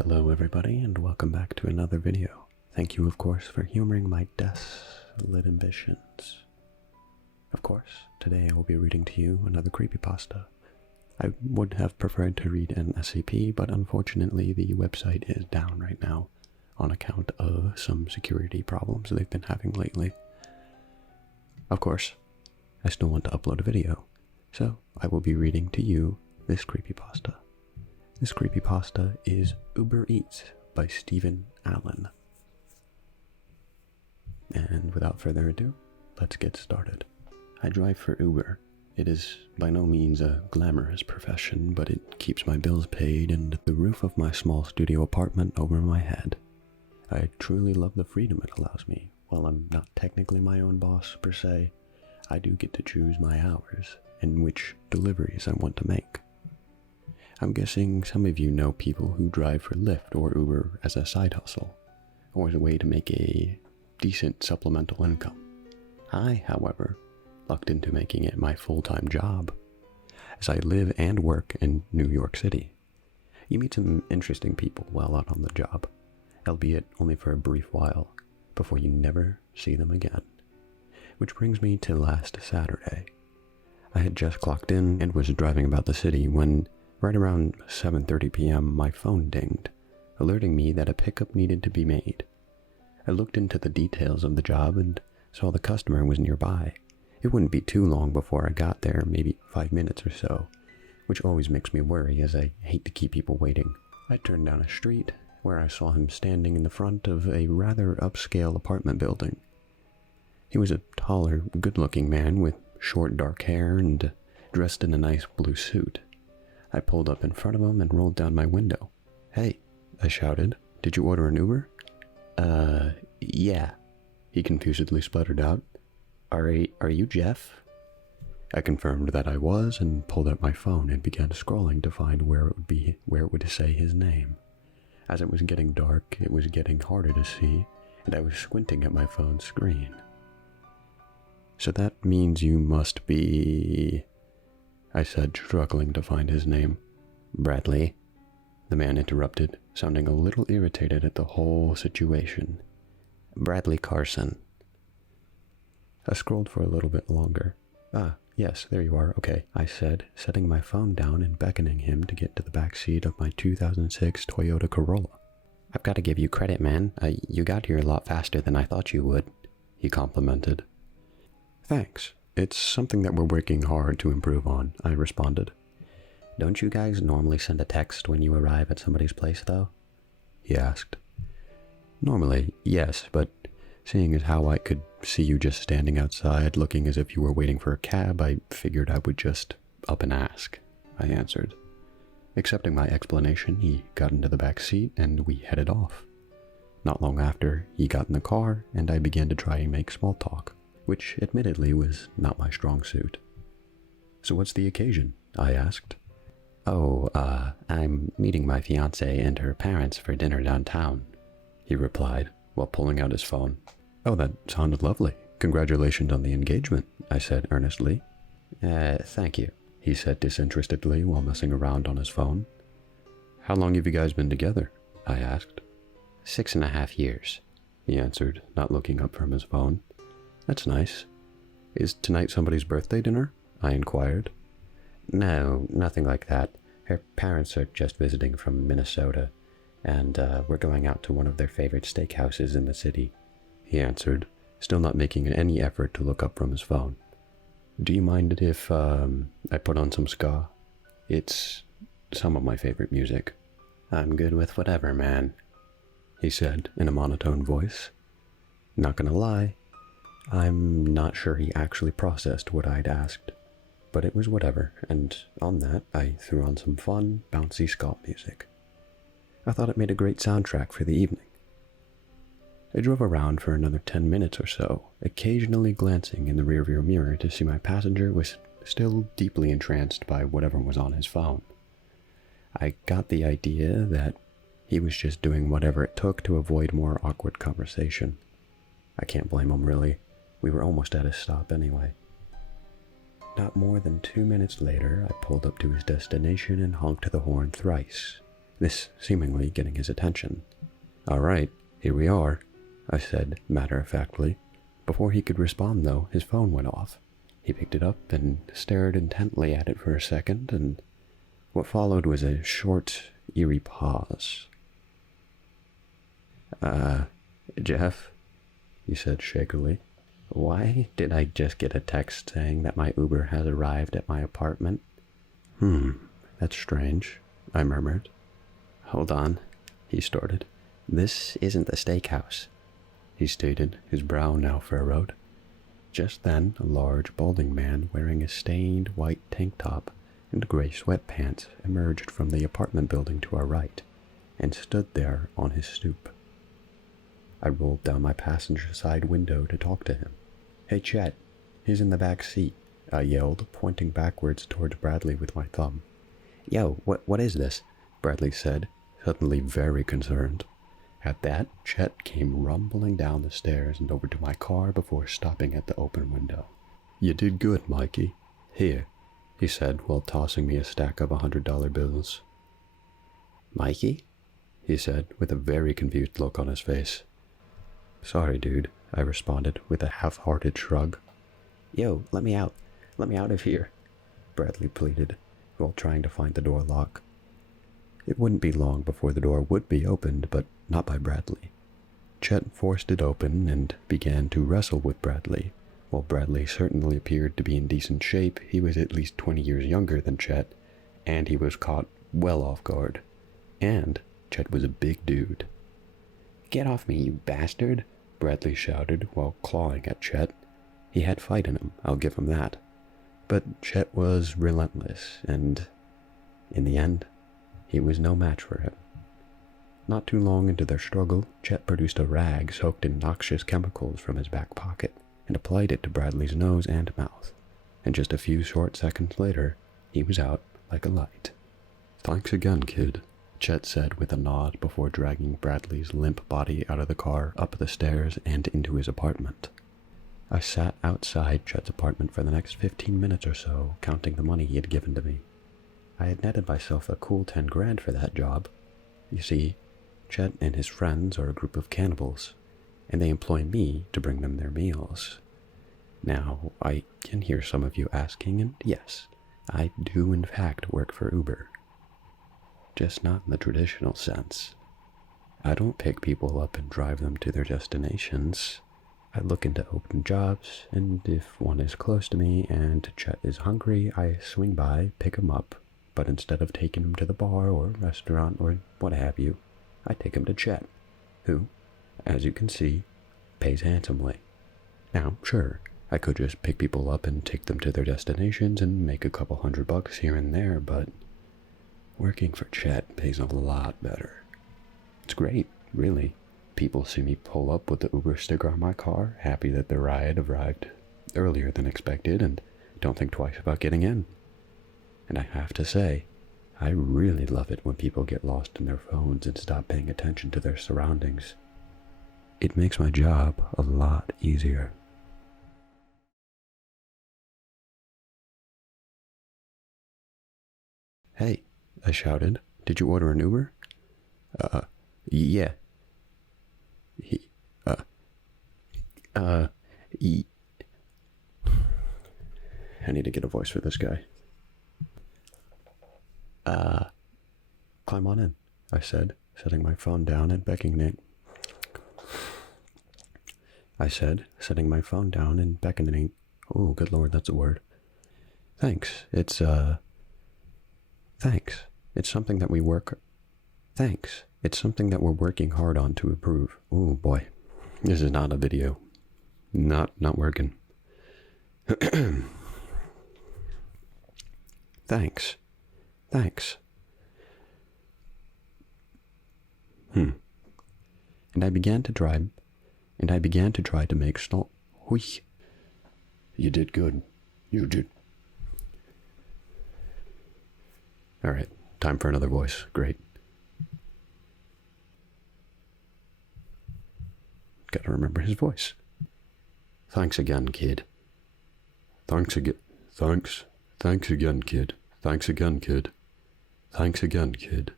Hello everybody and welcome back to another video. Thank you of course for humoring my desolate ambitions. Of course, today I will be reading to you another creepypasta. I would have preferred to read an SCP, but unfortunately the website is down right now on account of some security problems they've been having lately. Of course, I still want to upload a video, so I will be reading to you this creepypasta. This creepypasta is Uber Eats by Stephen Allen. And without further ado, let's get started. I drive for Uber. It is by no means a glamorous profession, but it keeps my bills paid and the roof of my small studio apartment over my head. I truly love the freedom it allows me. While I'm not technically my own boss per se, I do get to choose my hours and which deliveries I want to make. I'm guessing some of you know people who drive for Lyft or Uber as a side hustle, or as a way to make a decent supplemental income. I, however, lucked into making it my full-time job, as I live and work in New York City. You meet some interesting people while out on the job, albeit only for a brief while, before you never see them again. Which brings me to last Saturday. I had just clocked in and was driving about the city when, right around 7:30 p.m., my phone dinged, alerting me that a pickup needed to be made. I looked into the details of the job and saw the customer was nearby. It wouldn't be too long before I got there, maybe 5 minutes or so, which always makes me worry as I hate to keep people waiting. I turned down a street where I saw him standing in the front of a rather upscale apartment building. He was a taller, good-looking man with short dark hair and dressed in a nice blue suit. I pulled up in front of him and rolled down my window. "Hey," I shouted, "did you order an Uber?" Yeah," he confusedly sputtered out. Are you Jeff?" I confirmed that I was and pulled out my phone and began scrolling to find where it would say his name. As it was getting dark, it was getting harder to see, and I was squinting at my phone's screen. "So that means you must be..." I said, struggling to find his name. "Bradley," the man interrupted, sounding a little irritated at the whole situation. "Bradley Carson." I scrolled for a little bit longer. "Ah, yes, there you are, okay," I said, setting my phone down and beckoning him to get to the back seat of my 2006 Toyota Corolla. "I've got to give you credit, man. You got here a lot faster than I thought you would," he complimented. "Thanks. It's something that we're working hard to improve on," I responded. "Don't you guys normally send a text when you arrive at somebody's place, though?" he asked. "Normally, yes, but seeing as how I could see you just standing outside looking as if you were waiting for a cab, I figured I would just up and ask," I answered. Accepting my explanation, he got into the back seat and we headed off. Not long after, he got in the car and I began to try and make small talk, which admittedly was not my strong suit. "So what's the occasion?" I asked. "Oh, I'm meeting my fiancée and her parents for dinner downtown," he replied, while pulling out his phone. "Oh, that sounded lovely. Congratulations on the engagement," I said earnestly. Thank you," he said disinterestedly while messing around on his phone. "How long have you guys been together?" I asked. 6.5 years, he answered, not looking up from his phone. "That's nice. Is tonight somebody's birthday dinner?" I inquired. "No, nothing like that. Her parents are just visiting from Minnesota, and we're going out to one of their favorite steakhouses in the city," he answered, still not making any effort to look up from his phone. "Do you mind if I put on some ska? It's some of my favorite music." "I'm good with whatever, man," he said in a monotone voice. Not gonna lie, I'm not sure he actually processed what I'd asked, but it was whatever, and on that, I threw on some fun, bouncy ska music. I thought it made a great soundtrack for the evening. I drove around for another 10 minutes or so, occasionally glancing in the rearview mirror to see my passenger was still deeply entranced by whatever was on his phone. I got the idea that he was just doing whatever it took to avoid more awkward conversation. I can't blame him, really. We were almost at his stop anyway. Not more than 2 minutes later, I pulled up to his destination and honked the horn thrice, this seemingly getting his attention. "All right, here we are," I said matter-of-factly. Before he could respond, though, his phone went off. He picked it up and stared intently at it for a second, and what followed was a short, eerie pause. Jeff," he said shakily, "why did I just get a text saying that my Uber has arrived at my apartment?" That's strange," I murmured. "Hold on," he started. "This isn't the steakhouse," he stated, his brow now furrowed. Just then, a large, balding man wearing a stained white tank top and gray sweatpants emerged from the apartment building to our right and stood there on his stoop. I rolled down my passenger side window to talk to him. "Hey, Chet, he's in the back seat," I yelled, pointing backwards towards Bradley with my thumb. "Yo, what is this?" Bradley said, suddenly very concerned. At that, Chet came rumbling down the stairs and over to my car before stopping at the open window. "You did good, Mikey. Here," he said while tossing me a stack of $100 bills. "Mikey?" he said with a very confused look on his face. "Sorry, dude," I responded with a half-hearted shrug. "Yo, let me out. Let me out of here," Bradley pleaded, while trying to find the door lock. It wouldn't be long before the door would be opened, but not by Bradley. Chet forced it open and began to wrestle with Bradley. While Bradley certainly appeared to be in decent shape, he was at least 20 years younger than Chet, and he was caught well off guard. And Chet was a big dude. "Get off me, you bastard," Bradley shouted while clawing at Chet. He had fight in him, I'll give him that. But Chet was relentless, and in the end, he was no match for him. Not too long into their struggle, Chet produced a rag soaked in noxious chemicals from his back pocket and applied it to Bradley's nose and mouth. And just a few short seconds later, he was out like a light. "Thanks again, kid," Chet said with a nod before dragging Bradley's limp body out of the car, up the stairs, and into his apartment. I sat outside Chet's apartment for the next 15 minutes or so, counting the money he had given to me. I had netted myself a cool 10 grand for that job. You see, Chet and his friends are a group of cannibals, and they employ me to bring them their meals. Now, I can hear some of you asking, and yes, I do in fact work for Uber. Just not in the traditional sense. I don't pick people up and drive them to their destinations. I look into open jobs, and if one is close to me and Chet is hungry, I swing by, pick him up, but instead of taking him to the bar or restaurant or what have you, I take him to Chet, who, as you can see, pays handsomely. Now, sure, I could just pick people up and take them to their destinations and make a couple $100 here and there, but working for Chet pays a lot better. It's great, really. People see me pull up with the Uber sticker on my car, happy that the ride arrived earlier than expected, and don't think twice about getting in. And I have to say, I really love it when people get lost in their phones and stop paying attention to their surroundings. It makes my job a lot easier. "Hey," I shouted, "did you order an Uber?" Yeah. I need to get a voice for this guy. Climb on in, I said, setting my phone down and beckoning it. Oh, good lord, that's a word. Thanks. It's something that we're working hard on to improve. Oh boy. This is not a video. Not working. Thanks. And I began to try to make stall. Hui. You did good. You did. Alright, time for another voice. Great. Gotta remember his voice. "Thanks again, kid." Thanks again, kid. Thanks again, kid.